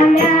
Bye.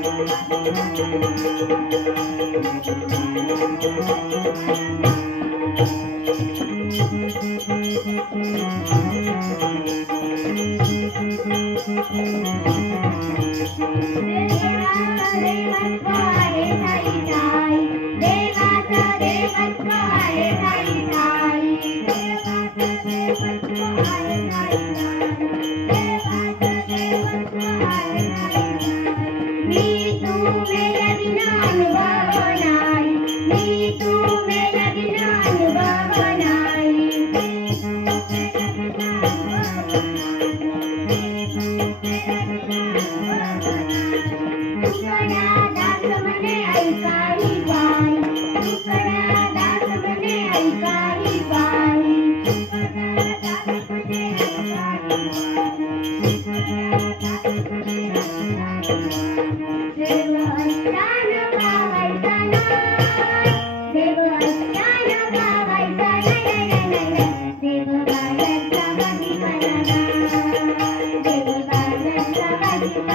Thank you.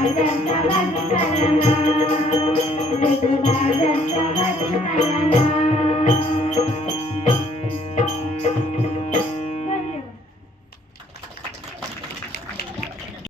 Thank you.